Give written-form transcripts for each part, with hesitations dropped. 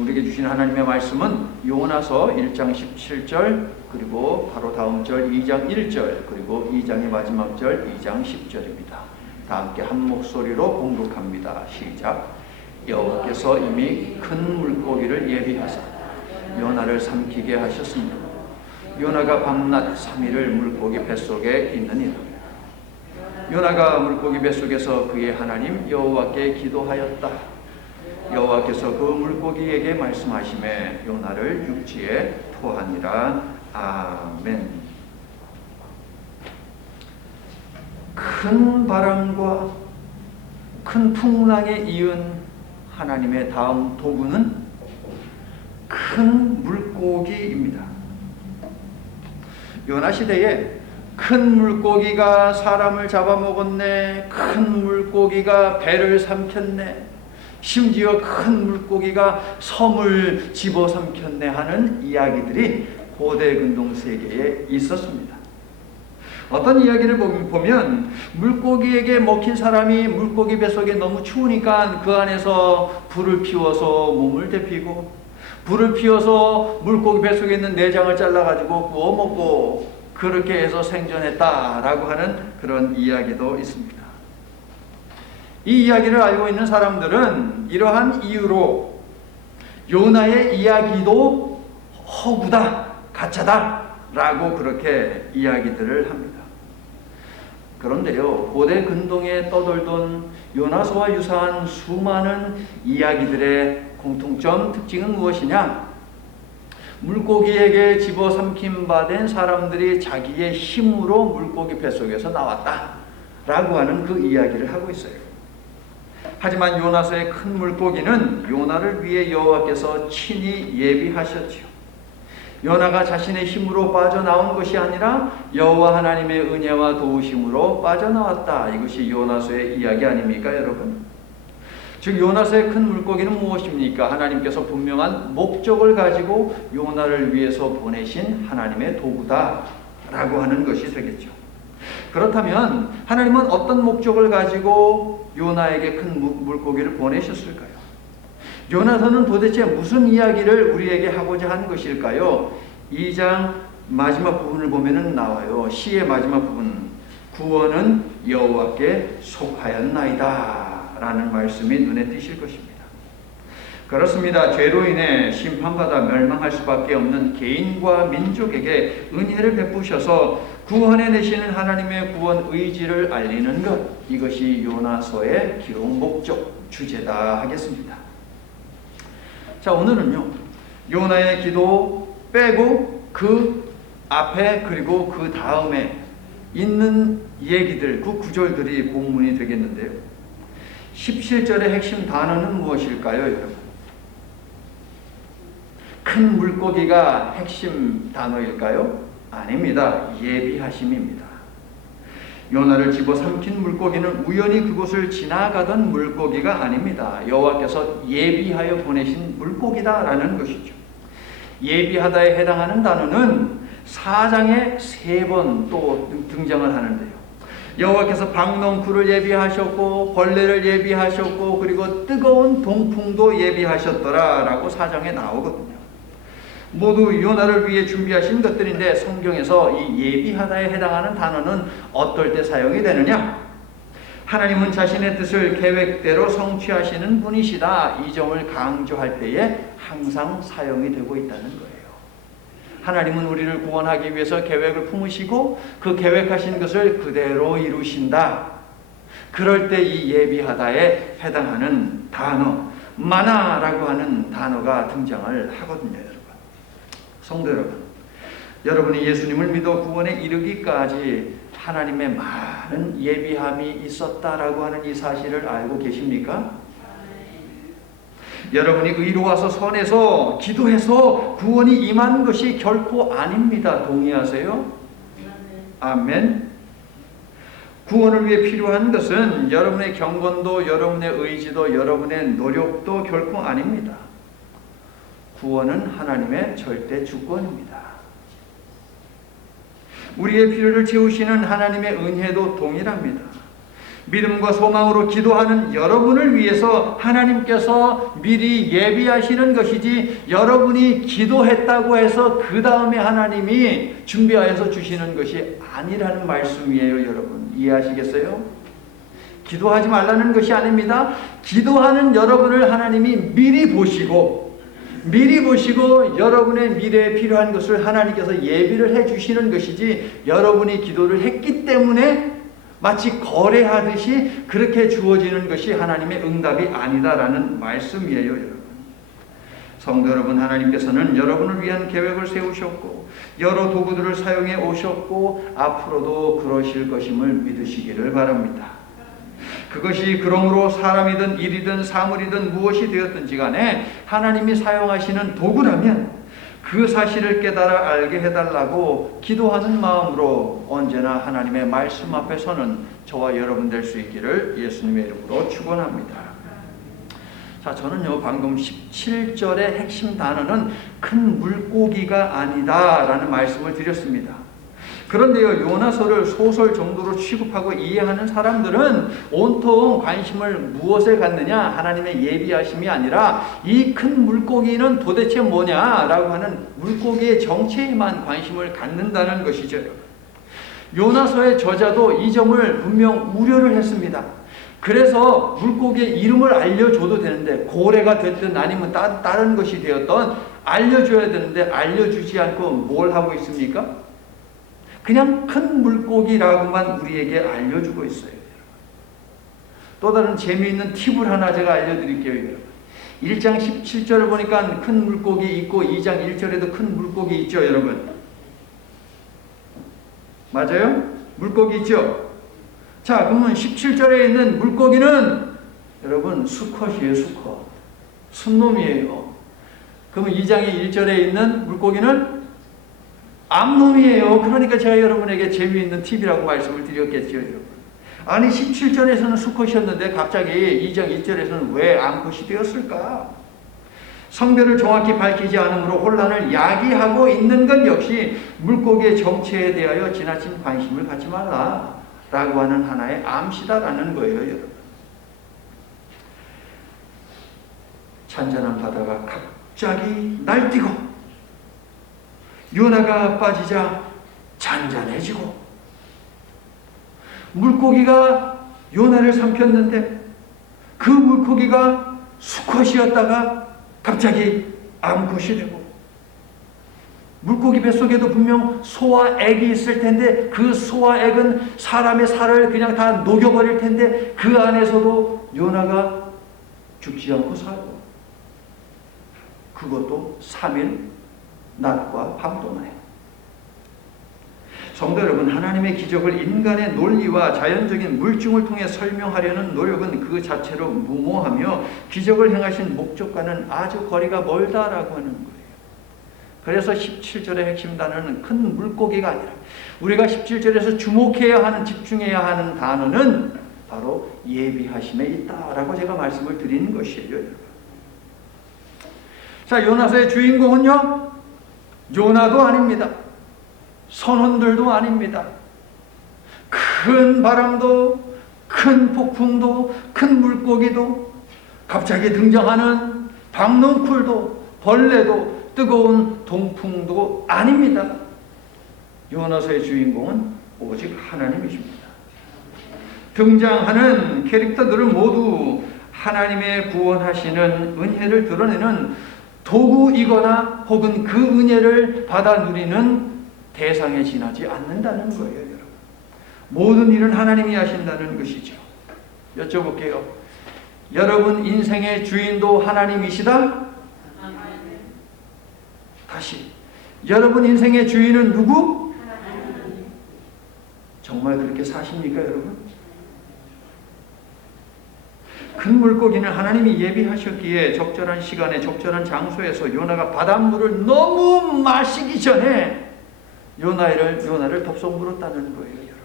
우리에게 주신 하나님의 말씀은 요나서 1장 17절, 그리고 바로 다음 절 2장 1절, 그리고 2장의 마지막 절 2장 10절입니다. 다 함께 한 목소리로 봉독합니다. 시작. 여호와께서 이미 큰 물고기를 예비하사 요나를 삼키게 하셨습니다. 요나가 밤낮 3일을 물고기 뱃속에 있느니라. 요나가 물고기 뱃속에서 그의 하나님 여호와께 기도하였다. 여호와께서 그 물고기에게 말씀하시매 요나를 육지에 토하니라. 아멘. 큰 바람과 큰 풍랑에 이은 하나님의 다음 도구는 큰 물고기입니다. 요나 시대에 큰 물고기가 사람을 잡아먹었네, 큰 물고기가 배를 삼켰네, 심지어 큰 물고기가 섬을 집어삼켰네 하는 이야기들이 고대 근동 세계에 있었습니다. 어떤 이야기를 보면 물고기에게 먹힌 사람이 물고기 뱃속에 너무 추우니까 그 안에서 불을 피워서 몸을 데피고, 불을 피워서 물고기 뱃속에 있는 내장을 잘라가지고 구워 먹고, 그렇게 해서 생존했다라고 하는 그런 이야기도 있습니다. 이 이야기를 알고 있는 사람들은 이러한 이유로 요나의 이야기도 허구다, 가짜다 라고 그렇게 이야기들을 합니다. 그런데요, 고대 근동에 떠돌던 요나서와 유사한 수많은 이야기들의 공통점 특징은 무엇이냐? 물고기에게 집어삼킨 바 된 사람들이 자기의 힘으로 물고기 뱃속에서 나왔다 라고 하는 그 이야기를 하고 있어요. 하지만 요나서의 큰 물고기는 요나를 위해 여호와께서 친히 예비하셨지요. 요나가 자신의 힘으로 빠져나온 것이 아니라 여호와 하나님의 은혜와 도우심으로 빠져나왔다. 이것이 요나서의 이야기 아닙니까, 여러분? 즉 요나서의 큰 물고기는 무엇입니까? 하나님께서 분명한 목적을 가지고 요나를 위해서 보내신 하나님의 도구다 라고 하는 것이 되겠죠. 그렇다면 하나님은 어떤 목적을 가지고 요나에게 큰 물고기를 보내셨을까요? 요나서는 도대체 무슨 이야기를 우리에게 하고자 한 것일까요? 2장 마지막 부분을 보면 나와요. 시의 마지막 부분, 구원은 여호와께 속하였나이다 라는 말씀이 눈에 띄실 것입니다. 그렇습니다. 죄로 인해 심판받아 멸망할 수밖에 없는 개인과 민족에게 은혜를 베푸셔서 구원해내시는 하나님의 구원 의지를 알리는 것, 이것이 요나서의 기록 목적, 주제다 하겠습니다. 자, 오늘은요, 요나의 기도 빼고 그 앞에 그리고 그 다음에 있는 얘기들, 그 구절들이 본문이 되겠는데요. 17절의 핵심 단어는 무엇일까요, 여러분? 큰 물고기가 핵심 단어일까요? 아닙니다. 예비하심입니다. 요나를 집어삼킨 물고기는 우연히 그곳을 지나가던 물고기가 아닙니다. 여호와께서 예비하여 보내신 물고기다라는 것이죠. 예비하다에 해당하는 단어는 4장에 3번 또 등장을 하는데요. 여호와께서 박넝쿨을 예비하셨고 벌레를 예비하셨고 그리고 뜨거운 동풍도 예비하셨더라라고 4장에 나오거든요. 모두 요나를 위해 준비하신 것들인데 성경에서 이 예비하다에 해당하는 단어는 어떨 때 사용이 되느냐? 하나님은 자신의 뜻을 계획대로 성취하시는 분이시다. 이 점을 강조할 때에 항상 사용이 되고 있다는 거예요. 하나님은 우리를 구원하기 위해서 계획을 품으시고 그 계획하신 것을 그대로 이루신다. 그럴 때 이 예비하다에 해당하는 단어, 마나라고 하는 단어가 등장을 하거든요, 여러분. 성도 여러분, 여러분이 예수님을 믿어 구원에 이르기까지 하나님의 많은 예비함이 있었다라고 하는 이 사실을 알고 계십니까? 여러분이 의로워서 선해서 기도해서 구원이 임한 것이 결코 아닙니다. 동의하세요? 아멘. 구원을 위해 필요한 것은 여러분의 경건도 여러분의 의지도 여러분의 노력도 결코 아닙니다. 구원은 하나님의 절대 주권입니다. 우리의 필요를 채우시는 하나님의 은혜도 동일합니다. 믿음과 소망으로 기도하는 여러분을 위해서 하나님께서 미리 예비하시는 것이지, 여러분이 기도했다고 해서 그 다음에 하나님이 준비하여서 주시는 것이 아니라는 말씀이에요. 여러분 이해하시겠어요? 기도하지 말라는 것이 아닙니다. 기도하는 여러분을 하나님이 미리 보시고 여러분의 미래에 필요한 것을 하나님께서 예비를 해주시는 것이지, 여러분이 기도를 했기 때문에 마치 거래하듯이 그렇게 주어지는 것이 하나님의 응답이 아니다라는 말씀이에요. 여러분, 성도 여러분, 하나님께서는 여러분을 위한 계획을 세우셨고 여러 도구들을 사용해 오셨고 앞으로도 그러실 것임을 믿으시기를 바랍니다. 그것이 그러므로 사람이든 일이든 사물이든 무엇이 되었든지 간에 하나님이 사용하시는 도구라면 그 사실을 깨달아 알게 해달라고 기도하는 마음으로 언제나 하나님의 말씀 앞에 서는 저와 여러분 될 수 있기를 예수님의 이름으로 축원합니다. 자, 저는요 방금 17절의 핵심 단어는 큰 물고기가 아니다 라는 말씀을 드렸습니다. 그런데요, 요나서를 소설 정도로 취급하고 이해하는 사람들은 온통 관심을 무엇에 갖느냐, 하나님의 예비하심이 아니라 이 큰 물고기는 도대체 뭐냐라고 하는 물고기의 정체에만 관심을 갖는다는 것이죠. 요나서의 저자도 이 점을 분명 우려를 했습니다. 그래서 물고기의 이름을 알려줘도 되는데, 고래가 됐든 아니면 다른 것이 되었던 알려줘야 되는데 알려주지 않고 뭘 하고 있습니까? 그냥 큰 물고기라고만 우리에게 알려주고 있어요. 또 다른 재미있는 팁을 하나 제가 알려드릴게요. 여러분, 1장 17절을 보니까 큰 물고기 있고 2장 1절에도 큰 물고기 있죠. 여러분 맞아요? 물고기 있죠? 자, 그러면 17절에 있는 물고기는 여러분 수컷이에요. 수컷, 순놈이에요. 그러면 2장의 1절에 있는 물고기는 암놈이에요. 그러니까 제가 여러분에게 재미있는 팁이라고 말씀을 드렸겠죠. 여러분, 아니 17절에서는 수컷이었는데 갑자기 2장 1절에서는 왜 암컷이 되었을까? 성별을 정확히 밝히지 않으므로 혼란을 야기하고 있는 것 역시 물고기의 정체에 대하여 지나친 관심을 갖지 말라 라고 하는 하나의 암시다라는 거예요. 여러분, 잔잔한 바다가 갑자기 날뛰고 요나가 빠지자 잔잔해지고, 물고기가 요나를 삼켰는데 그 물고기가 수컷이었다가 갑자기 암컷이 되고, 물고기 뱃속에도 분명 소와 액이 있을 텐데 그 소와 액은 사람의 살을 그냥 다 녹여버릴 텐데 그 안에서도 요나가 죽지 않고 살고, 그것도 3일 낮과 밤 동안에. 성도 여러분, 하나님의 기적을 인간의 논리와 자연적인 물증을 통해 설명하려는 노력은 그 자체로 무모하며 기적을 행하신 목적과는 아주 거리가 멀다라고 하는 거예요. 그래서 17절의 핵심 단어는 큰 물고기가 아니라 우리가 17절에서 주목해야 하는, 집중해야 하는 단어는 바로 예비하심에 있다라고 제가 말씀을 드리는 것이에요. 자, 요나서의 주인공은요, 요나도 아닙니다. 선원들도 아닙니다. 큰 바람도, 큰 폭풍도, 큰 물고기도, 갑자기 등장하는 박넝쿨도, 벌레도, 뜨거운 동풍도 아닙니다. 요나서의 주인공은 오직 하나님이십니다. 등장하는 캐릭터들은 모두 하나님의 구원하시는 은혜를 드러내는 도구이거나 혹은 그 은혜를 받아 누리는 대상에 지나지 않는다는 거예요. 여러분, 모든 일은 하나님이 하신다는 것이죠. 여쭤볼게요. 여러분 인생의 주인도 하나님이시다? 다시, 여러분 인생의 주인은 누구? 정말 그렇게 사십니까, 여러분? 큰 물고기는 하나님이 예비하셨기에 적절한 시간에 적절한 장소에서 요나가 바닷물을 너무 마시기 전에 요나를 덥석 물었다는 거예요. 여러분,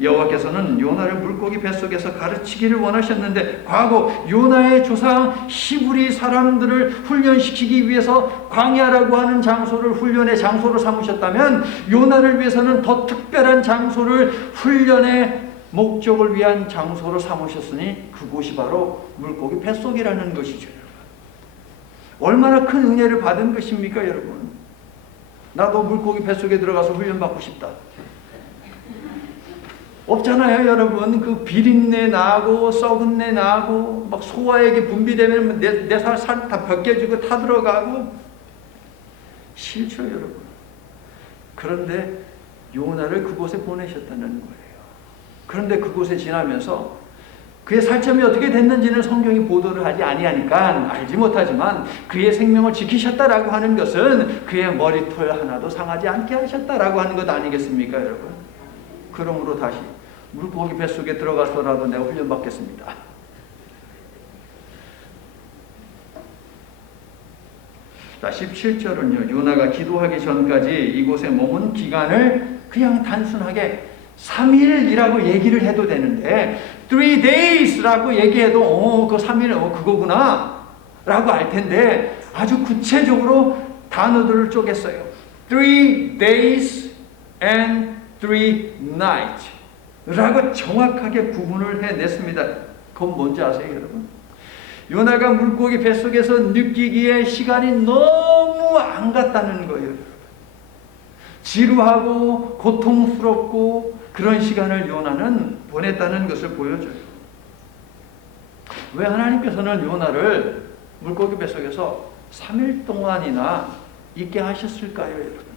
여호와께서는 요나를 물고기 뱃속에서 가르치기를 원하셨는데 과거 요나의 조상 히브리 사람들을 훈련시키기 위해서 광야라고 하는 장소를 훈련의 장소로 삼으셨다면 요나를 위해서는 더 특별한 장소를 훈련의 목적을 위한 장소로 삼으셨으니 그곳이 바로 물고기 뱃속이라는 것이죠. 얼마나 큰 은혜를 받은 것입니까, 여러분? 나도 물고기 뱃속에 들어가서 훈련받고 싶다. 없잖아요, 여러분. 그 비린내 나고 썩은 내 나고 막 소화액이 분비되면 내 살 다 벗겨지고 타들어가고 싫죠, 여러분. 그런데 요나를 그곳에 보내셨다는 거예요. 그런데 그곳에 지나면서 그의 살점이 어떻게 됐는지는 성경이 보도를 하지 아니하니까 알지 못하지만 그의 생명을 지키셨다라고 하는 것은 그의 머리털 하나도 상하지 않게 하셨다라고 하는 것 아니겠습니까, 여러분? 그러므로 다시 물고기 뱃속에 들어가서라도 내가 훈련받겠습니다. 자, 17절은요. 요나가 기도하기 전까지 이곳에 머문 기간을 그냥 단순하게 3일이라고 얘기를 해도 되는데 3 days라고 얘기해도 그 3일은 그거구나 라고 알 텐데 아주 구체적으로 단어들을 쪼갰어요. 3 days and 3 nights 라고 정확하게 구분을 해냈습니다. 그건 뭔지 아세요, 여러분? 요나가 물고기 뱃속에서 느끼기에 시간이 너무 안 갔다는 거예요. 지루하고 고통스럽고 그런 시간을 요나는 보냈다는 것을 보여줘요. 왜 하나님께서는 요나를 물고기 뱃속에서 3일 동안이나 있게 하셨을까요, 여러분?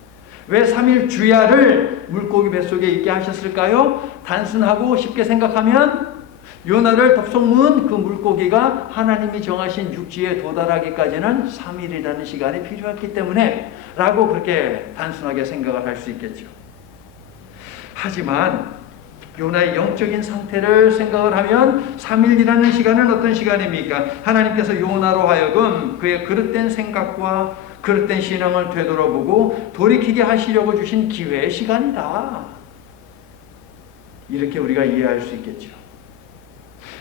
왜 3일 주야를 물고기 뱃속에 있게 하셨을까요? 단순하고 쉽게 생각하면 요나를 덥석 그 물고기가 하나님이 정하신 육지에 도달하기까지는 3일이라는 시간이 필요했기 때문에 라고 그렇게 단순하게 생각을 할 수 있겠죠. 하지만 요나의 영적인 상태를 생각을 하면 3일이라는 시간은 어떤 시간입니까? 하나님께서 요나로 하여금 그의 그릇된 생각과 그릇된 신앙을 되돌아보고 돌이키게 하시려고 주신 기회의 시간이다. 이렇게 우리가 이해할 수 있겠죠.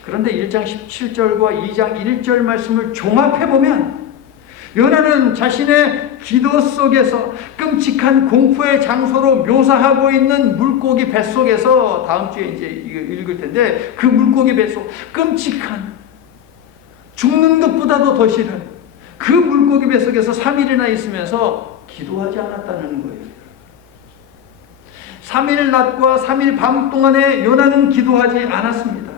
그런데 1장 17절과 2장 1절 말씀을 종합해보면 요나는 자신의 기도 속에서 끔찍한 공포의 장소로 묘사하고 있는 물고기 뱃속에서 다음 주에 이제 읽을 텐데 그 물고기 뱃속 끔찍한 죽는 것보다도 더 싫은 그 물고기 뱃속에서 3일이나 있으면서 기도하지 않았다는 거예요. 3일 낮과 3일 밤 동안에 요나는 기도하지 않았습니다.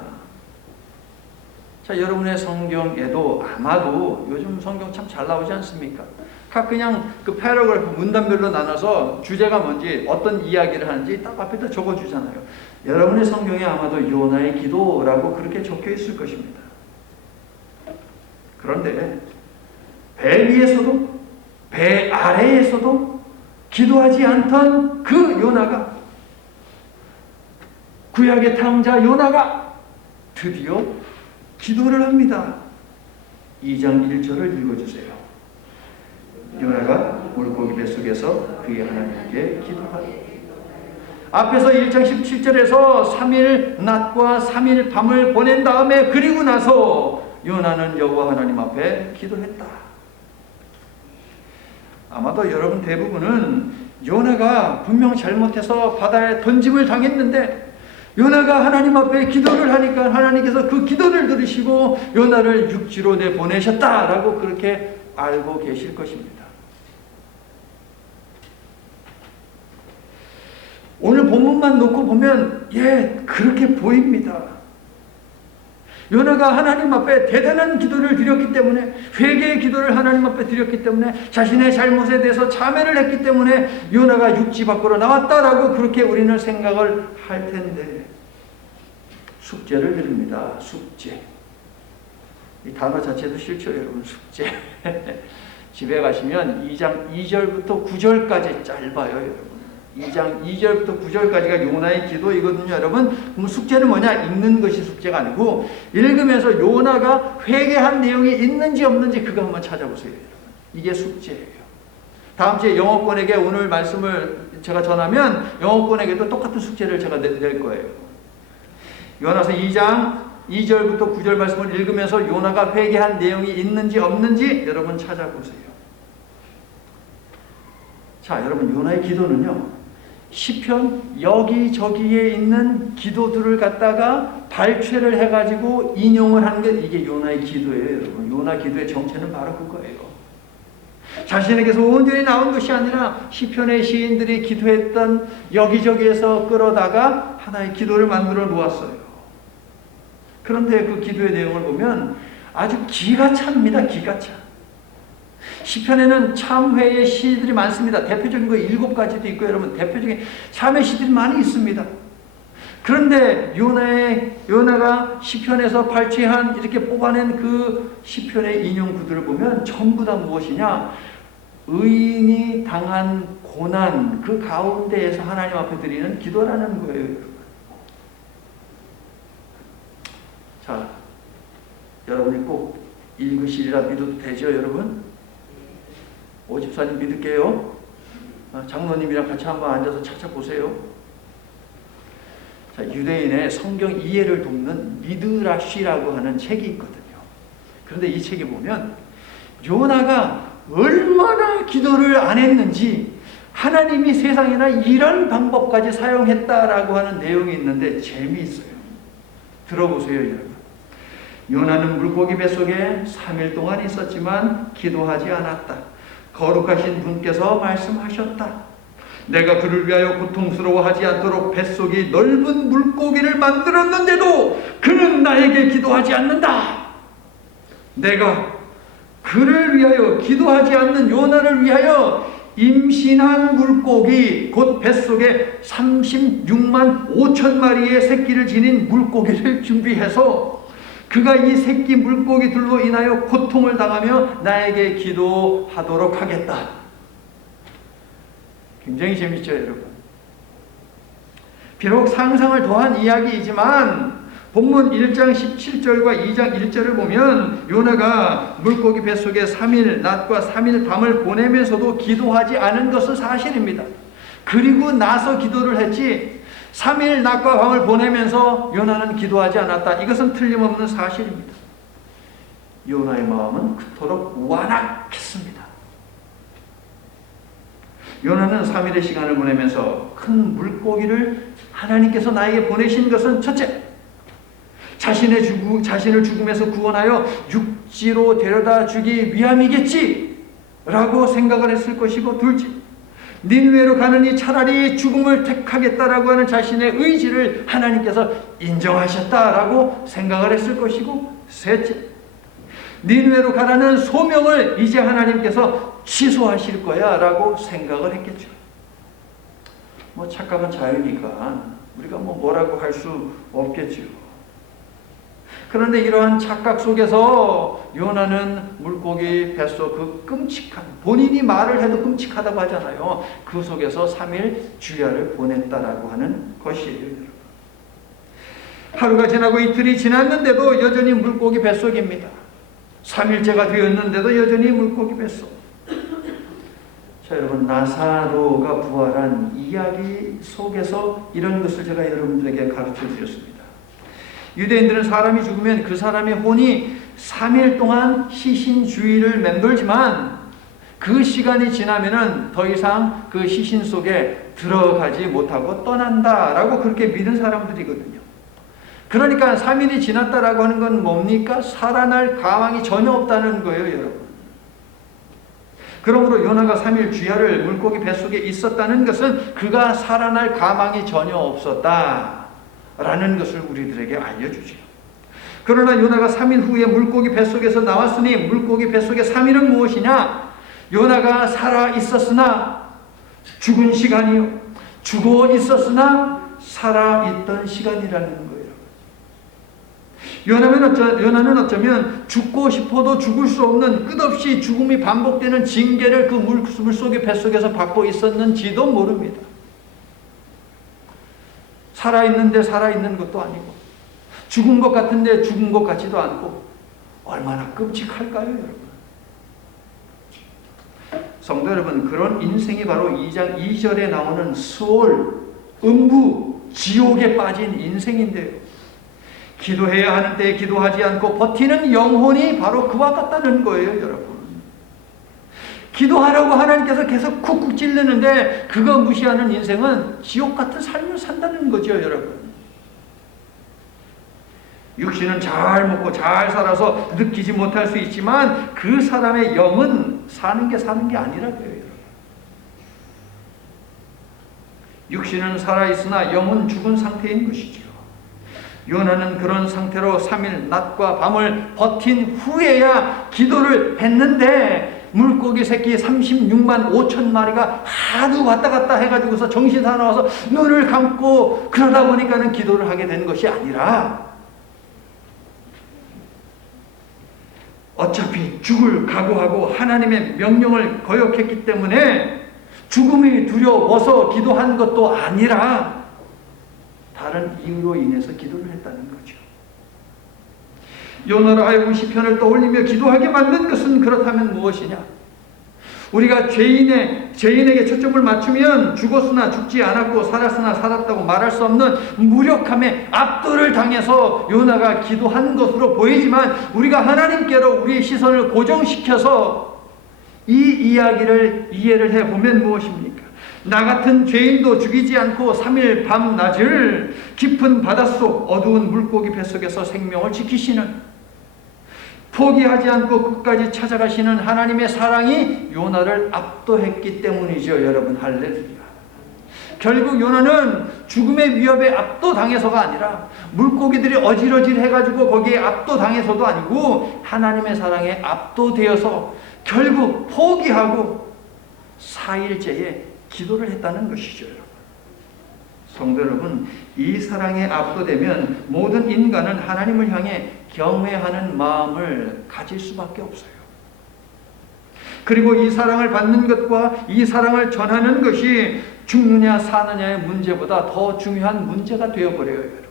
자, 여러분의 성경에도 아마도 요즘 성경 참 잘 나오지 않습니까? 각 그냥 그 패러그래프 문단별로 나눠서 주제가 뭔지 어떤 이야기를 하는지 딱 앞에다 적어주잖아요. 여러분의 성경에 아마도 요나의 기도라고 그렇게 적혀 있을 것입니다. 그런데 배 위에서도 배 아래에서도 기도하지 않던 그 요나가 구약의 탕자 요나가 드디어 기도를 합니다. 2장 1절을 읽어주세요. 요나가 물고기 뱃속에서 그의 하나님께 기도하라. 앞에서 1장 17절에서 3일 낮과 3일 밤을 보낸 다음에 그리고 나서 요나는 여호와 하나님 앞에 기도했다. 아마도 여러분 대부분은 요나가 분명 잘못해서 바다에 던짐을 당했는데 요나가 하나님 앞에 기도를 하니까 하나님께서 그 기도를 들으시고 요나를 육지로 내보내셨다라고 그렇게 알고 계실 것입니다. 오늘 본문만 놓고 보면 그렇게 보입니다. 요나가 하나님 앞에 대단한 기도를 드렸기 때문에 회개의 기도를 하나님 앞에 드렸기 때문에 자신의 잘못에 대해서 자매를 했기 때문에 요나가 육지 밖으로 나왔다라고 그렇게 우리는 생각을 할 텐데 숙제를 드립니다. 숙제. 이 단어 자체도 싫죠, 여러분. 숙제. 집에 가시면 2장 2절부터 9절까지 짧아요, 여러분. 2장 2절부터 9절까지가 요나의 기도이거든요, 여러분. 그럼 숙제는 뭐냐? 읽는 것이 숙제가 아니고 읽으면서 요나가 회개한 내용이 있는지 없는지 그거 한번 찾아보세요, 여러분. 이게 숙제예요. 다음 주에 영어권에게 오늘 말씀을 제가 전하면 영어권에게도 똑같은 숙제를 제가 낼 거예요. 요나서 2장 2절부터 9절 말씀을 읽으면서 요나가 회개한 내용이 있는지 없는지 여러분 찾아보세요. 자, 여러분, 요나의 기도는요, 시편 여기저기에 있는 기도들을 갖다가 발췌를 해가지고 인용을 하는 게 이게 요나의 기도예요. 여러분, 요나 기도의 정체는 바로 그거예요. 자신에게서 온전히 나온 것이 아니라 시편의 시인들이 기도했던 여기저기에서 끌어다가 하나의 기도를 만들어 놓았어요. 그런데 그 기도의 내용을 보면 아주 기가 찹니다. 기가 차. 시편에는 참회의 시들이 많습니다. 대표적인 거 7가지도 있고, 여러분, 대표적인 참회 시들이 많이 있습니다. 그런데 요나가 시편에서 발췌한, 이렇게 뽑아낸 그 시편의 인용 구들을 보면 전부 다 무엇이냐? 의인이 당한 고난 그 가운데에서 하나님 앞에 드리는 기도라는 거예요. 자, 여러분이 꼭 읽으시리라 믿어도 되죠, 여러분? 오집사님 믿을게요. 장로님이랑 같이 한번 앉아서 찾아보세요. 자, 유대인의 성경 이해를 돕는 미드라시라고 하는 책이 있거든요. 그런데 이 책에 보면 요나가 얼마나 기도를 안 했는지, 하나님이 세상에나 이런 방법까지 사용했다라고 하는 내용이 있는데 재미있어요. 들어보세요, 여러분. 요나는 물고기 뱃속에 3일 동안 있었지만 기도하지 않았다. 거룩하신 분께서 말씀하셨다. 내가 그를 위하여 고통스러워하지 않도록 뱃속이 넓은 물고기를 만들었는데도 그는 나에게 기도하지 않는다. 내가 그를 위하여 기도하지 않는 요나를 위하여 임신한 물고기, 곧 뱃속에 36만 5천 마리의 새끼를 지닌 물고기를 준비해서 그가 이 새끼 물고기들로 인하여 고통을 당하며 나에게 기도하도록 하겠다. 굉장히 재밌죠, 여러분? 비록 상상을 더한 이야기이지만 본문 1장 17절과 2장 1절을 보면 요나가 물고기 뱃속에 3일 낮과 3일 밤을 보내면서도 기도하지 않은 것은 사실입니다. 그리고 나서 기도를 했지, 3일 낮과 밤을 보내면서 요나는 기도하지 않았다. 이것은 틀림없는 사실입니다. 요나의 마음은 그토록 완악했습니다. 요나는 3일의 시간을 보내면서 큰 물고기를 하나님께서 나에게 보내신 것은 첫째, 자신을 죽음에서 구원하여 육지로 데려다 주기 위함이겠지 라고 생각을 했을 것이고, 둘째, 니느웨로 가느니 차라리 죽음을 택하겠다라고 하는 자신의 의지를 하나님께서 인정하셨다라고 생각을 했을 것이고, 셋째, 니느웨로 가라는 소명을 이제 하나님께서 취소하실 거야 라고 생각을 했겠죠. 뭐 착각은 자유니까 우리가 뭐라고 할 수 없겠죠. 그런데 이러한 착각 속에서 요나는 물고기 뱃속 그 끔찍한, 본인이 말을 해도 끔찍하다고 하잖아요. 그 속에서 3일 주야를 보냈다라고 하는 것이에요. 하루가 지나고 이틀이 지났는데도 여전히 물고기 뱃속입니다. 3일째가 되었는데도 여전히 물고기 뱃속. 자, 여러분, 나사로가 부활한 이야기 속에서 이런 것을 제가 여러분들에게 가르쳐 드렸습니다. 유대인들은 사람이 죽으면 그 사람의 혼이 3일 동안 시신주의를 맴돌지만 그 시간이 지나면은 더 이상 그 시신 속에 들어가지 못하고 떠난다라고 그렇게 믿은 사람들이거든요. 그러니까 3일이 지났다라고 하는 건 뭡니까? 살아날 가망이 전혀 없다는 거예요, 여러분. 그러므로 요나가 3일 주야를 물고기 뱃속에 있었다는 것은 그가 살아날 가망이 전혀 없었다 라는 것을 우리들에게 알려주죠. 그러나 요나가 3일 후에 물고기 뱃속에서 나왔으니 물고기 뱃속의 3일은 무엇이냐? 요나가 살아 있었으나 죽은 시간이요, 죽어 있었으나 살아 있던 시간이라는 거예요. 요나는 어쩌면 죽고 싶어도 죽을 수 없는 끝없이 죽음이 반복되는 징계를 그 물속의 뱃속에서 받고 있었는지도 모릅니다. 살아있는데 살아있는 것도 아니고, 죽은 것 같은데 죽은 것 같지도 않고, 얼마나 끔찍할까요, 여러분? 성도 여러분, 그런 인생이 바로 2장 2절에 나오는 수월, 음부, 지옥에 빠진 인생인데요. 기도해야 하는 때에 기도하지 않고 버티는 영혼이 바로 그와 같다는 거예요, 여러분. 기도하라고 하나님께서 계속 쿡쿡 찔르는데 그거 무시하는 인생은 지옥 같은 삶을 산다는 거죠, 여러분. 육신은 잘 먹고 잘 살아서 느끼지 못할 수 있지만 그 사람의 영은 사는 게 아니라고요, 여러분. 육신은 살아있으나 영은 죽은 상태인 것이죠. 요나는 그런 상태로 3일 낮과 밤을 버틴 후에야 기도를 했는데 물고기 새끼 36만 5천 마리가 하도 왔다 갔다 해가지고서 정신 사나워서 눈을 감고 그러다 보니까는 기도를 하게 된 것이 아니라 어차피 죽을 각오하고 하나님의 명령을 거역했기 때문에 죽음이 두려워서 기도한 것도 아니라 다른 이유로 인해서 기도를 했다는 거죠. 요나로 하여금 시편을 떠올리며 기도하게 만든 것은 그렇다면 무엇이냐? 우리가 죄인에게 초점을 맞추면 죽었으나 죽지 않았고 살았으나 살았다고 말할 수 없는 무력함에 압도를 당해서 요나가 기도한 것으로 보이지만 우리가 하나님께로 우리의 시선을 고정시켜서 이 이야기를 이해를 해보면 무엇입니까? 나 같은 죄인도 죽이지 않고 3일 밤낮을 깊은 바닷속 어두운 물고기 뱃속에서 생명을 지키시는, 포기하지 않고 끝까지 찾아가시는 하나님의 사랑이 요나를 압도했기 때문이죠, 여러분. 할렐루야. 결국 요나는 죽음의 위협에 압도당해서가 아니라 물고기들이 어질어질해가지고 거기에 압도당해서도 아니고 하나님의 사랑에 압도되어서 결국 포기하고 4일째에 기도를 했다는 것이죠, 여러분. 성도 여러분, 이 사랑에 압도되면 모든 인간은 하나님을 향해 경외하는 마음을 가질 수밖에 없어요. 그리고 이 사랑을 받는 것과 이 사랑을 전하는 것이 죽느냐 사느냐의 문제보다 더 중요한 문제가 되어버려요, 여러분.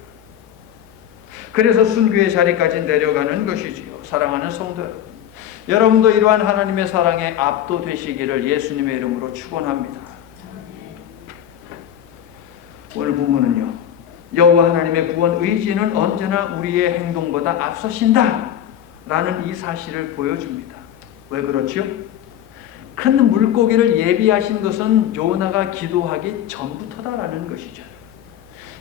그래서 순교의 자리까지 내려가는 것이지요. 사랑하는 성도 여러분, 여러분도 이러한 하나님의 사랑에 압도되시기를 예수님의 이름으로 축원합니다. 오늘 본문은요, 여호와 하나님의 구원 의지는 언제나 우리의 행동보다 앞서신다 라는 이 사실을 보여줍니다. 왜 그렇지요? 큰 물고기를 예비하신 것은 요나가 기도하기 전부터다라는 것이죠.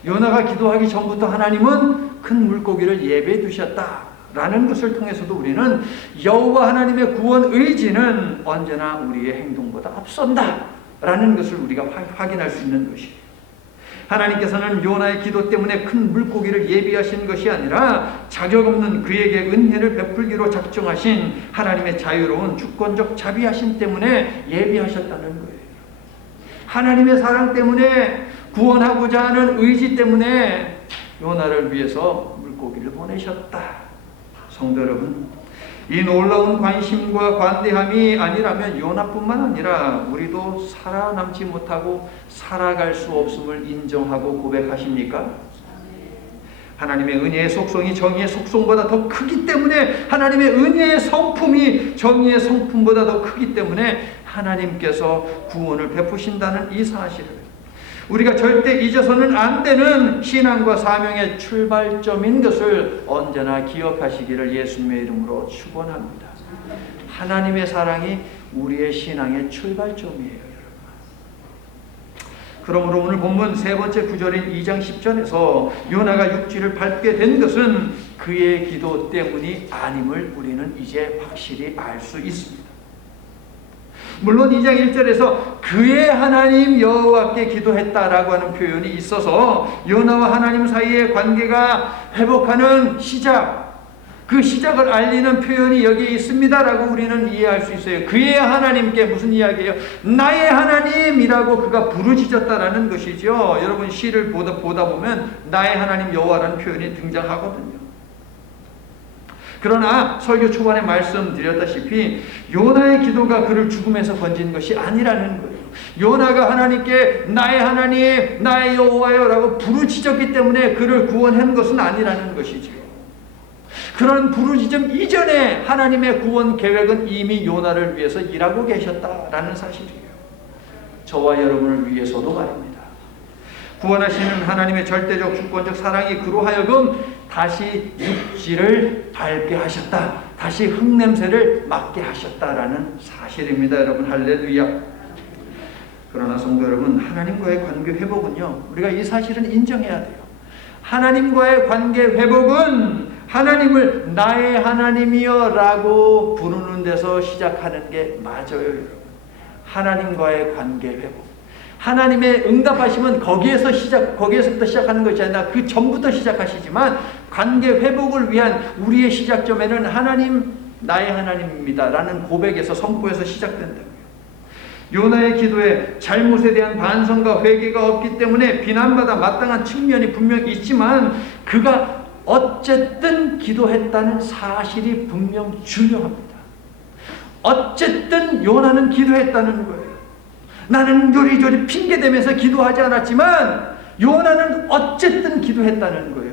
요나가 기도하기 전부터 하나님은 큰 물고기를 예비해 두셨다라는 것을 통해서도 우리는 여호와 하나님의 구원 의지는 언제나 우리의 행동보다 앞선다라는 것을 우리가 확인할 수 있는 것이에요. 하나님께서는 요나의 기도 때문에 큰 물고기를 예비하신 것이 아니라 자격 없는 그에게 은혜를 베풀기로 작정하신 하나님의 자유로운 주권적 자비하심 때문에 예비하셨다는 거예요. 하나님의 사랑 때문에, 구원하고자 하는 의지 때문에 요나를 위해서 물고기를 보내셨다. 성도 여러분, 이 놀라운 관심과 관대함이 아니라면 요나뿐만 아니라 우리도 살아남지 못하고 살아갈 수 없음을 인정하고 고백하십니까? 하나님의 은혜의 속성이 정의의 속성보다 더 크기 때문에, 하나님의 은혜의 성품이 정의의 성품보다 더 크기 때문에 하나님께서 구원을 베푸신다는 이 사실을 우리가 절대 잊어서는 안 되는 신앙과 사명의 출발점인 것을 언제나 기억하시기를 예수님의 이름으로 축원합니다. 하나님의 사랑이 우리의 신앙의 출발점이에요, 여러분. 그러므로 오늘 본문 세 번째 구절인 2장 10절에서 요나가 육지를 밟게 된 것은 그의 기도 때문이 아님을 우리는 이제 확실히 알 수 있습니다. 물론 2장 1절에서 그의 하나님 여호와께 기도했다라고 하는 표현이 있어서 요나와 하나님 사이의 관계가 회복하는 시작, 그 시작을 알리는 표현이 여기에 있습니다라고 우리는 이해할 수 있어요. 그의 하나님께 무슨 이야기예요? 나의 하나님이라고 그가 부르짖었다라는 것이죠. 여러분 시를 보다 보면 나의 하나님 여호와라는 표현이 등장하거든요. 그러나 설교 초반에 말씀드렸다시피 요나의 기도가 그를 죽음에서 건진 것이 아니라는 거예요. 요나가 하나님께 나의 하나님, 나의 여호와여 라고 부르짖었기 때문에 그를 구원한 것은 아니라는 것이죠. 그런 부르짖음 이전에 하나님의 구원 계획은 이미 요나를 위해서 일하고 계셨다라는 사실이에요. 저와 여러분을 위해서도 말입니다. 구원하시는 하나님의 절대적 주권적 사랑이 그로 하여금 다시 육지를 밟게 하셨다. 다시 흙냄새를 맡게 하셨다라는 사실입니다. 여러분, 할렐루야. 그러나 성도 여러분, 하나님과의 관계 회복은요, 우리가 이 사실은 인정해야 돼요. 하나님과의 관계 회복은 하나님을 나의 하나님이여 라고 부르는 데서 시작하는 게 맞아요, 여러분. 하나님과의 관계 회복. 하나님의 응답하시면 거기에서부터 시작하는 것이 아니라 그 전부터 시작하시지만 관계 회복을 위한 우리의 시작점에는 하나님, 나의 하나님입니다 라는 고백에서 선포에서 시작된다고요. 요나의 기도에 잘못에 대한 반성과 회개가 없기 때문에 비난받아 마땅한 측면이 분명히 있지만 그가 어쨌든 기도했다는 사실이 분명 중요합니다. 어쨌든 요나는 기도했다는 거예요. 나는 요리조리 핑계대면서 기도하지 않았지만 요나는 어쨌든 기도했다는 거예요.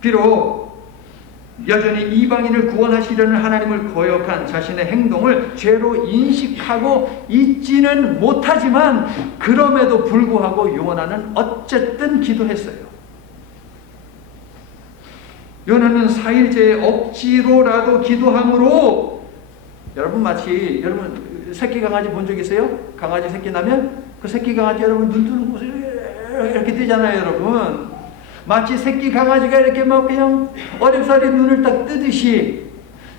비록 여전히 이방인을 구원하시려는 하나님을 거역한 자신의 행동을 죄로 인식하고 있지는 못하지만 그럼에도 불구하고 요나는 어쨌든 기도했어요. 요나는 4일째에 억지로라도 기도함으로, 여러분 마치 여러분 새끼 강아지 본 적 있어요? 강아지 새끼 나면 그 새끼 강아지 여러분 눈 뜨는 곳에 이렇게 뜨잖아요, 여러분. 마치 새끼 강아지가 이렇게 막 그냥 어렵사리 눈을 딱 뜨듯이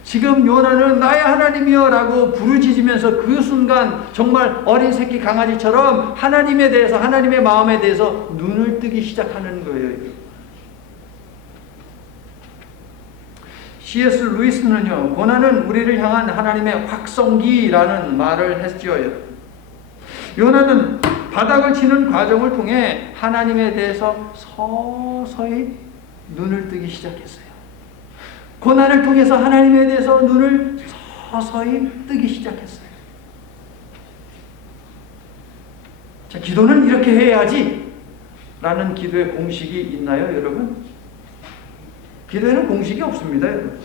지금 요나는 나의 하나님이여 라고 부르짖으면서 그 순간 정말 어린 새끼 강아지처럼 하나님에 대해서, 하나님의 마음에 대해서 눈을 뜨기 시작하는 거예요. C.S. 루이스는요, 고난은 우리를 향한 하나님의 확성기라는 말을 했죠. 요나는 바닥을 치는 과정을 통해 하나님에 대해서 서서히 눈을 뜨기 시작했어요. 고난을 통해서 하나님에 대해서 눈을 서서히 뜨기 시작했어요. 자, 기도는 이렇게 해야지 라는 기도의 공식이 있나요, 여러분? 기도에는 공식이 없습니다, 여러분.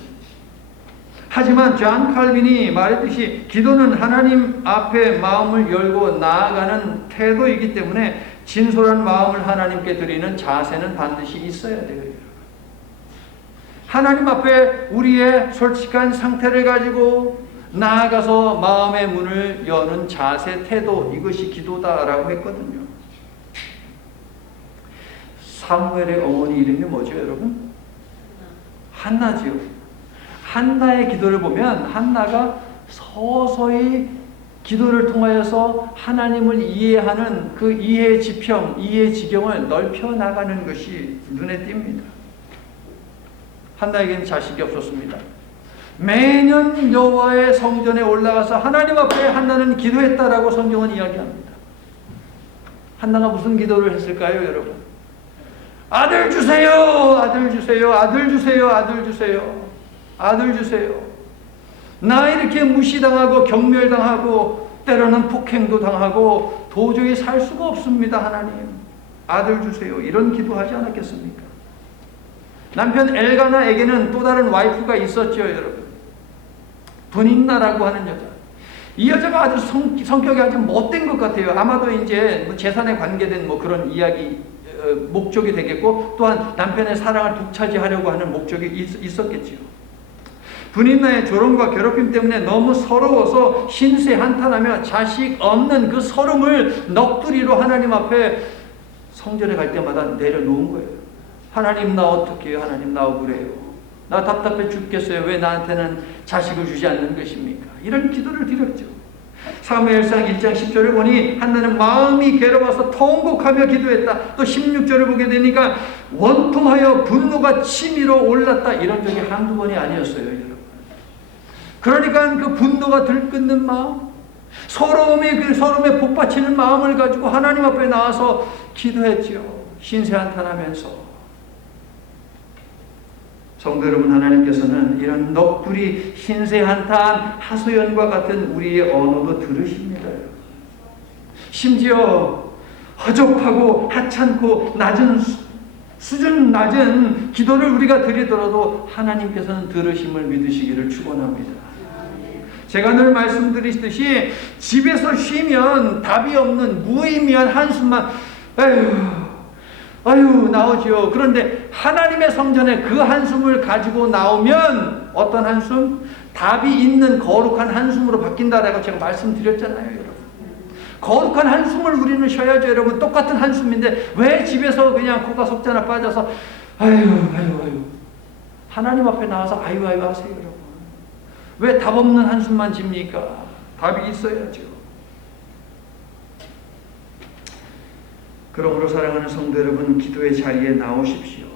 하지만 존 칼빈이 말했듯이 기도는 하나님 앞에 마음을 열고 나아가는 태도이기 때문에 진솔한 마음을 하나님께 드리는 자세는 반드시 있어야 돼요. 하나님 앞에 우리의 솔직한 상태를 가지고 나아가서 마음의 문을 여는 자세, 태도, 이것이 기도다라고 했거든요. 사무엘의 어머니 이름이 뭐죠, 여러분? 한나지요. 한나의 기도를 보면 한나가 서서히 기도를 통하여서 하나님을 이해하는 그 이해의 지평, 이해의 지경을 넓혀 나가는 것이 눈에 띕니다. 한나에게는 자식이 없었습니다. 매년 여호와의 성전에 올라가서 하나님 앞에 한나는 기도했다라고 성경은 이야기합니다. 한나가 무슨 기도를 했을까요, 여러분? 아들 주세요! 아들 주세요! 아들 주세요! 아들 주세요! 아들 주세요! 나 이렇게 무시당하고 경멸당하고 때로는 폭행도 당하고 도저히 살 수가 없습니다, 하나님. 아들 주세요. 이런 기도하지 않았겠습니까? 남편 엘가나에게는 또 다른 와이프가 있었죠, 여러분. 분인나라고 하는 여자. 이 여자가 아주 성격이 아주 못된 것 같아요. 아마도 이제 재산에 관계된 그런 이야기 목적이 되겠고, 또한 남편의 사랑을 독차지하려고 하는 목적이 있었겠지요. 분인나의 조롱과 괴롭힘 때문에 너무 서러워서 신세 한탄하며 자식 없는 그 서름을 넋두리로 하나님 앞에 성전에 갈 때마다 내려놓은 거예요. 하나님, 나 어떻게 해요? 하나님, 나 억울해요. 나 답답해 죽겠어요. 왜 나한테는 자식을 주지 않는 것입니까? 이런 기도를 드렸죠. 사무엘상 1장 10절을 보니 한나는 마음이 괴로워서 통곡하며 기도했다. 또 16절을 보게 되니까 원통하여 분노가 치밀어 올랐다. 이런 적이 한두 번이 아니었어요, 여러분. 그러니까 그 분노가 들끓는 마음, 서러움에 복받치는 마음을 가지고 하나님 앞에 나와서 기도했지요. 신세한탄하면서. 성도 여러분, 하나님께서는 이런 넋두리, 신세한탄, 하소연과 같은 우리의 언어도 들으십니다. 심지어 허접하고 하찮고 낮은 수준 낮은 기도를 우리가 드리더라도 하나님께서는 들으심을 믿으시기를 축원합니다. 제가 늘 말씀드리듯이 집에서 쉬면 답이 없는 무의미한 한숨만, 에휴, 아유 나오죠. 그런데 하나님의 성전에 그 한숨을 가지고 나오면 어떤 한숨? 답이 있는 거룩한 한숨으로 바뀐다라고 제가 말씀드렸잖아요, 여러분. 거룩한 한숨을 우리는 쉬어야죠, 여러분. 똑같은 한숨인데 왜 집에서 그냥 코가 속잖아 빠져서 아유 하나님 앞에 나와서 아유 하세요, 여러분. 왜 답 없는 한숨만 집니까? 답이 있어야죠. 그러므로 사랑하는 성도 여러분, 기도의 자리에 나오십시오.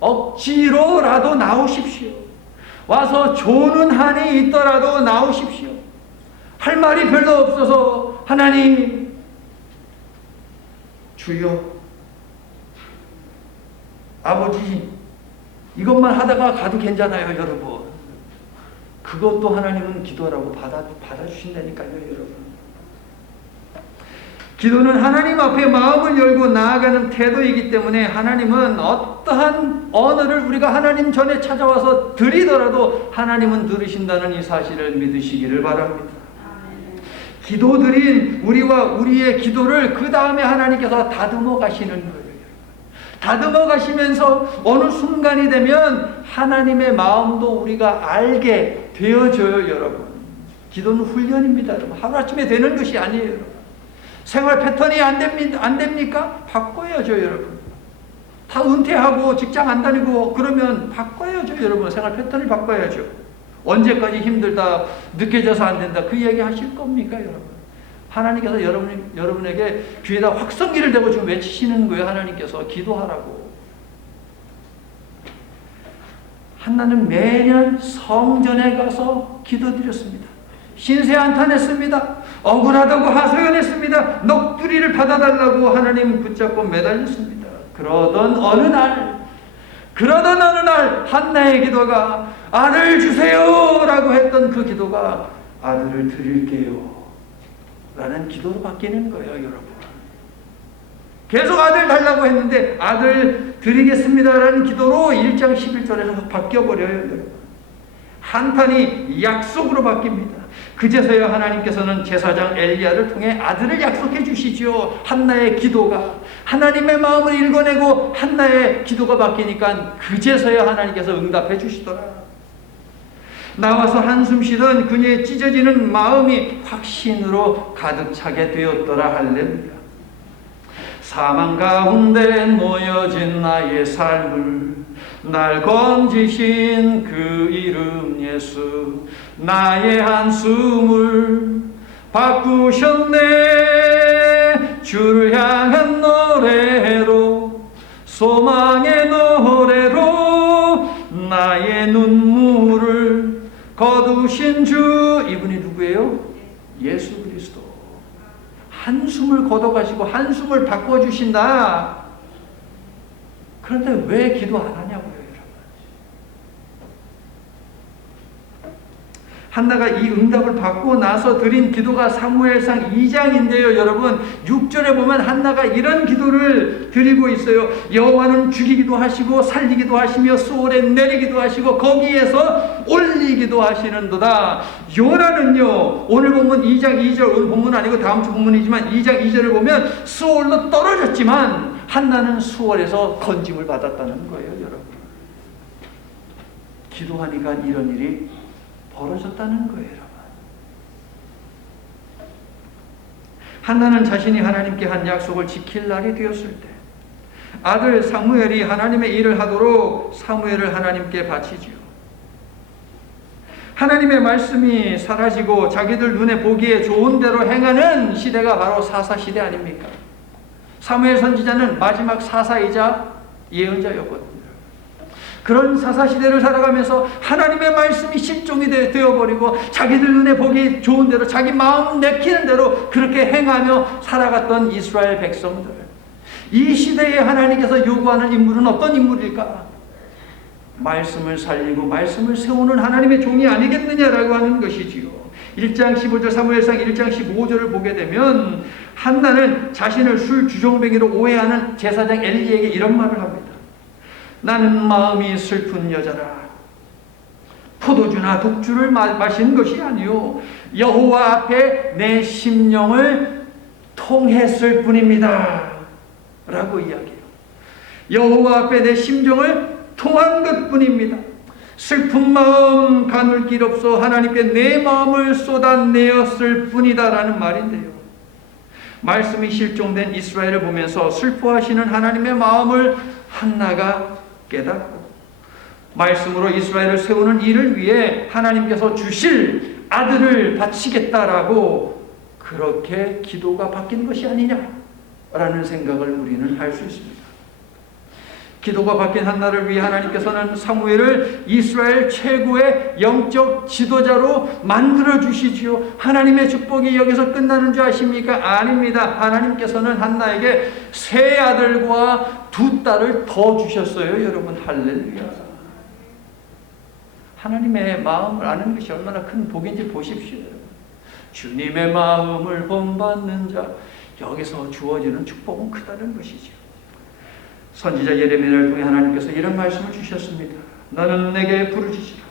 억지로라도 나오십시오. 와서 조는 한이 있더라도 나오십시오. 할 말이 별로 없어서 하나님 주여 아버지 이것만 하다가 가도 괜찮아요, 여러분. 그것도 하나님은 기도라고 받아주신다니까요, 여러분. 기도는 하나님 앞에 마음을 열고 나아가는 태도이기 때문에 하나님은 어떠한 언어를 우리가 하나님 전에 찾아와서 드리더라도 하나님은 들으신다는 이 사실을 믿으시기를 바랍니다. 기도 드린 우리와 우리의 기도를 그 다음에 하나님께서 다듬어 가시는 거예요. 다듬어 가시면서 어느 순간이 되면 하나님의 마음도 우리가 알게 되어져요, 여러분. 기도는 훈련입니다, 여러분. 하루아침에 되는 것이 아니에요, 여러분. 생활 패턴이 안 됩니까? 바꿔야죠, 여러분. 다 은퇴하고 직장 안 다니고 그러면 바꿔야죠, 여러분. 생활 패턴을 바꿔야죠. 언제까지 힘들다, 늦게져서 안 된다, 그 얘기 하실 겁니까, 여러분? 하나님께서 여러분에게 귀에다 확성기를 대고 지금 외치시는 거예요, 하나님께서. 기도하라고. 한나는 매년 성전에 가서 기도드렸습니다. 신세 한탄했습니다. 억울하다고 하소연했습니다. 넋두리를 받아달라고 하나님 붙잡고 매달렸습니다. 그러던 어느 날 한나의 기도가 아들 주세요 라고 했던 그 기도가 아들을 드릴게요 라는 기도로 바뀌는 거예요, 여러분. 계속 아들 달라고 했는데 아들 드리겠습니다 라는 기도로 1장 11절에서 바뀌어버려요, 여러분. 한탄이 약속으로 바뀝니다. 그제서야 하나님께서는 제사장 엘리야를 통해 아들을 약속해 주시죠. 한나의 기도가 하나님의 마음을 읽어내고 한나의 기도가 바뀌니까 그제서야 하나님께서 응답해 주시더라. 나와서 한숨 쉬던 그녀의 찢어지는 마음이 확신으로 가득 차게 되었더라. 할렐루야. 사망 가운데 놓여진 나의 삶을 날 건지신 그 이름 예수, 나의 한숨을 바꾸셨네. 주를 향한 노래로, 소망의 노래로 나의 눈물을 거두신 주. 이분이 누구예요? 예수 그리스도. 한숨을 걷어가시고 한숨을 바꿔주신다. 그런데 왜 기도 안 하냐고요, 여러분. 한나가 이 응답을 받고 나서 드린 기도가 사무엘상 2장인데요, 여러분. 6절에 보면 한나가 이런 기도를 드리고 있어요. 여호와는 죽이기도 하시고 살리기도 하시며 수월에 내리기도 하시고 거기에서 올리기도 하시는도다. 요나는요, 오늘 본문 2장 2절, 오늘 본문 아니고 다음 주 본문이지만 2장 2절을 보면 수월로 떨어졌지만 한나는 수월에서 건짐을 받았다는 거예요, 여러분. 기도하니까 이런 일이 벌어졌다는 거예요, 여러분. 한나는 자신이 하나님께 한 약속을 지킬 날이 되었을 때 아들 사무엘이 하나님의 일을 하도록 사무엘을 하나님께 바치지요. 하나님의 말씀이 사라지고 자기들 눈에 보기에 좋은 대로 행하는 시대가 바로 사사시대 아닙니까? 사무엘 선지자는 마지막 사사이자 예언자였거든요. 그런 사사시대를 살아가면서 하나님의 말씀이 실종이 되어버리고 자기들 눈에 보기 좋은 대로 자기 마음 내키는 대로 그렇게 행하며 살아갔던 이스라엘 백성들. 이 시대에 하나님께서 요구하는 인물은 어떤 인물일까? 말씀을 살리고 말씀을 세우는 하나님의 종이 아니겠느냐라고 하는 것이지요. 1장 15절, 사무엘상 1장 15절을 보게 되면 한나는 자신을 술 주정뱅이로 오해하는 제사장 엘리에게 이런 말을 합니다. 나는 마음이 슬픈 여자라. 포도주나 독주를 마신 것이 아니요 여호와 앞에 내 심령을 통했을 뿐입니다 라고 이야기해요. 여호와 앞에 내 심정을 통한 것뿐입니다. 슬픈 마음 가눌 길 없어 하나님께 내 마음을 쏟아내었을 뿐이다라는 말인데요. 말씀이 실종된 이스라엘을 보면서 슬퍼하시는 하나님의 마음을 한나가 깨닫고 말씀으로 이스라엘을 세우는 일을 위해 하나님께서 주실 아들을 바치겠다라고 그렇게 기도가 바뀐 것이 아니냐라는 생각을 우리는 할 수 있습니다. 기도가 바뀐 한나를 위해 하나님께서는 사무엘을 이스라엘 최고의 영적 지도자로 만들어 주시지요. 하나님의 축복이 여기서 끝나는 줄 아십니까? 아닙니다. 하나님께서는 한나에게 세 아들과 두 딸을 더 주셨어요. 여러분, 할렐루야. 하나님의 마음을 아는 것이 얼마나 큰 복인지 보십시오. 주님의 마음을 본받는 자, 여기서 주어지는 축복은 크다는 것이죠. 선지자 예레미야를 통해 하나님께서 이런 말씀을 주셨습니다. 너는 내게 부르짖으라.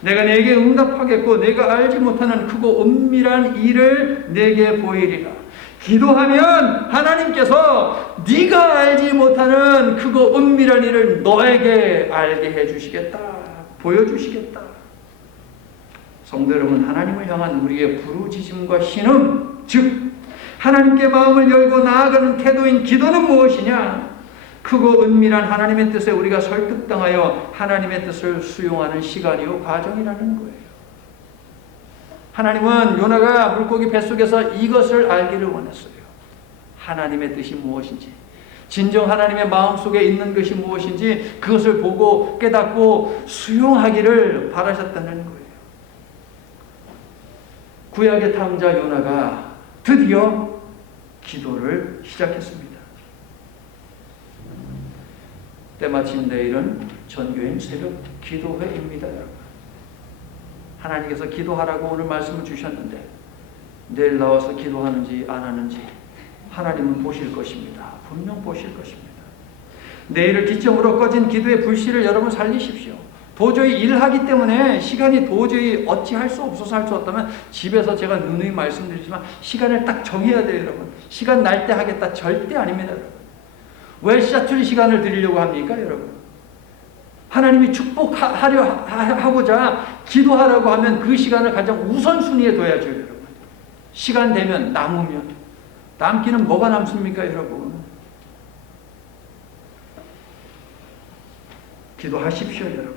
내가 내게 응답하겠고 내가 알지 못하는 크고 은밀한 일을 내게 보이리라. 기도하면 하나님께서 네가 알지 못하는 크고 은밀한 일을 너에게 알게 해주시겠다. 보여주시겠다. 성도 여러분, 하나님을 향한 우리의 부르짖음과 신음, 즉 하나님께 마음을 열고 나아가는 태도인 기도는 무엇이냐? 크고 은밀한 하나님의 뜻에 우리가 설득당하여 하나님의 뜻을 수용하는 시간이요 과정이라는 거예요. 하나님은 요나가 물고기 뱃속에서 이것을 알기를 원했어요. 하나님의 뜻이 무엇인지, 진정 하나님의 마음속에 있는 것이 무엇인지 그것을 보고 깨닫고 수용하기를 바라셨다는 거예요. 구약의 탕자 요나가 드디어 기도를 시작했습니다. 때마침 내일은 전교인 새벽 기도회입니다. 여러분, 하나님께서 기도하라고 오늘 말씀을 주셨는데 내일 나와서 기도하는지 안 하는지 하나님은 보실 것입니다. 분명 보실 것입니다. 내일을 기점으로 꺼진 기도의 불씨를 여러분 살리십시오. 도저히 일하기 때문에 시간이 도저히 어찌할 수 없어서 할 수 없다면 집에서 제가 누누이 말씀드리지만 시간을 딱 정해야 돼요. 여러분, 시간 날 때 하겠다 절대 아닙니다. 여러분, 왜 사투리 시간을 드리려고 합니까? 여러분, 하나님이 축복하려 하고자 기도하라고 하면 그 시간을 가장 우선순위에 둬야죠. 여러분, 시간 되면 남으면 남기는 뭐가 남습니까? 여러분, 기도하십시오. 여러분,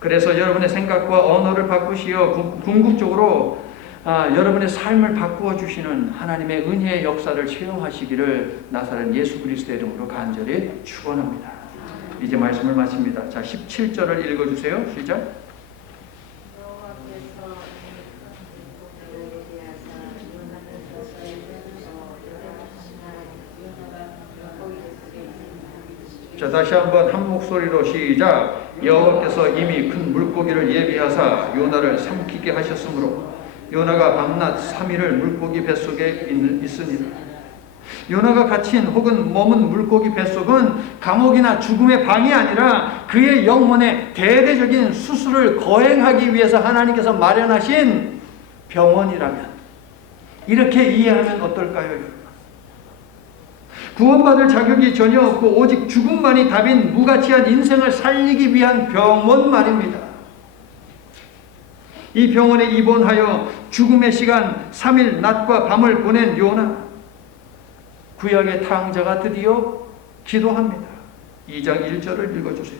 그래서 여러분의 생각과 언어를 바꾸시어 궁극적으로 여러분의 삶을 바꾸어 주시는 하나님의 은혜의 역사를 체험하시기를 나사렛 예수 그리스도의 이름으로 간절히 축원합니다. 이제 말씀을 마칩니다. 자, 17절을 읽어주세요. 시작. 자, 다시 한번 한 목소리로 시작. 여호와께서 이미 큰 물고기를 예비하사 요나를 삼키게 하셨으므로 요나가 밤낮 3일을 물고기 뱃속에 있으니라. 요나가 갇힌 혹은 머문 물고기 뱃속은 감옥이나 죽음의 방이 아니라 그의 영혼의 대대적인 수술을 거행하기 위해서 하나님께서 마련하신 병원이라면 이렇게 이해하면 어떨까요? 구원받을 자격이 전혀 없고 오직 죽음만이 답인 무가치한 인생을 살리기 위한 병원 말입니다. 이 병원에 입원하여 죽음의 시간 3일 낮과 밤을 보낸 요나, 구약의 탕자가 드디어 기도합니다. 2장 1절을 읽어주세요.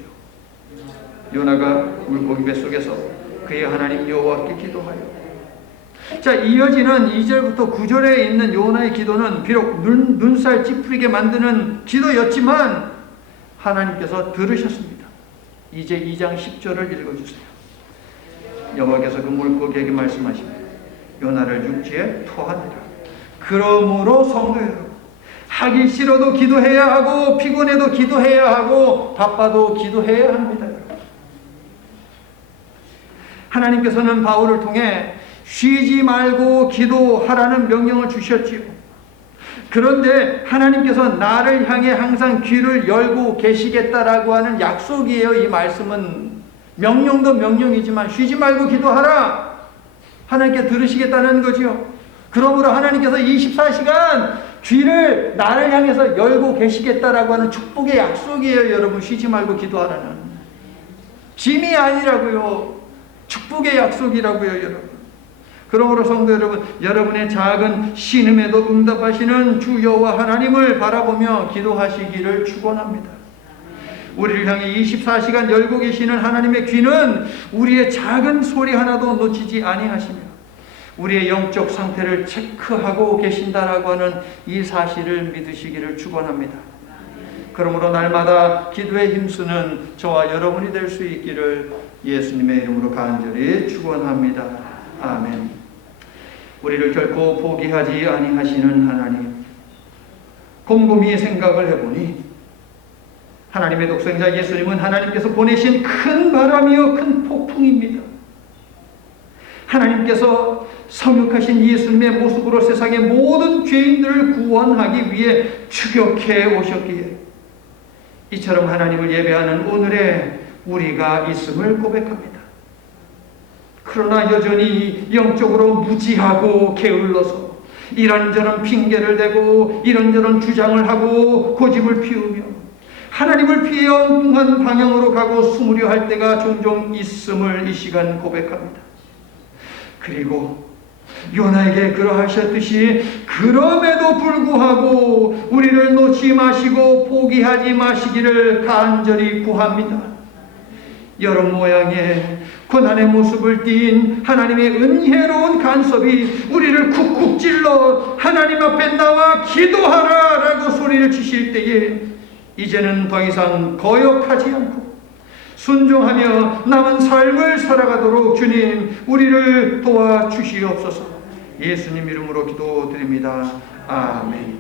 요나가 물고기 뱃속에서 그의 하나님 여호와께 기도하여. 자, 이어지는 2절부터 9절에 있는 요나의 기도는 비록 눈살 찌푸리게 만드는 기도였지만 하나님께서 들으셨습니다. 이제 2장 10절을 읽어주세요. 여호와께서 그 물고기에게 말씀하십니다. 요나를 육지에 토하니라. 그러므로 성도 여러분, 하기 싫어도 기도해야 하고 피곤해도 기도해야 하고 바빠도 기도해야 합니다. 하나님께서는 바울을 통해 쉬지 말고 기도하라는 명령을 주셨지요. 그런데 하나님께서 나를 향해 항상 귀를 열고 계시겠다라고 하는 약속이에요. 이 말씀은 명령도 명령이지만 쉬지 말고 기도하라. 하나님께 들으시겠다는 거지요. 그러므로 하나님께서 24시간 귀를 나를 향해서 열고 계시겠다라고 하는 축복의 약속이에요. 여러분, 쉬지 말고 기도하라는. 짐이 아니라고요. 축복의 약속이라고요, 여러분. 그러므로 성도 여러분, 여러분의 작은 신음에도 응답하시는 주 여호와 하나님을 바라보며 기도하시기를 축원합니다. 우리를 향해 24시간 열고 계시는 하나님의 귀는 우리의 작은 소리 하나도 놓치지 아니하시며 우리의 영적 상태를 체크하고 계신다라고 하는 이 사실을 믿으시기를 축원합니다. 그러므로 날마다 기도에 힘쓰는 저와 여러분이 될 수 있기를 예수님의 이름으로 간절히 축원합니다. 아멘. 우리를 결코 포기하지 아니하시는 하나님, 곰곰이 생각을 해보니 하나님의 독생자 예수님은 하나님께서 보내신 큰 바람이요 큰 폭풍입니다. 하나님께서 성육하신 예수님의 모습으로 세상의 모든 죄인들을 구원하기 위해 추격해 오셨기에 이처럼 하나님을 예배하는 오늘의 우리가 있음을 고백합니다. 그러나 여전히 영적으로 무지하고 게을러서 이런저런 핑계를 대고 이런저런 주장을 하고 고집을 피우며 하나님을 피해 엉뚱한 방향으로 가고 숨으려 할 때가 종종 있음을 이 시간 고백합니다. 그리고 요나에게 그러하셨듯이 그럼에도 불구하고 우리를 놓지 마시고 포기하지 마시기를 간절히 구합니다. 여러 모양의 고난의 모습을 띈 하나님의 은혜로운 간섭이 우리를 쿡쿡 찔러 하나님 앞에 나와 기도하라 라고 소리를 치실 때에 이제는 더 이상 거역하지 않고 순종하며 남은 삶을 살아가도록 주님 우리를 도와주시옵소서. 예수님 이름으로 기도드립니다. 아멘.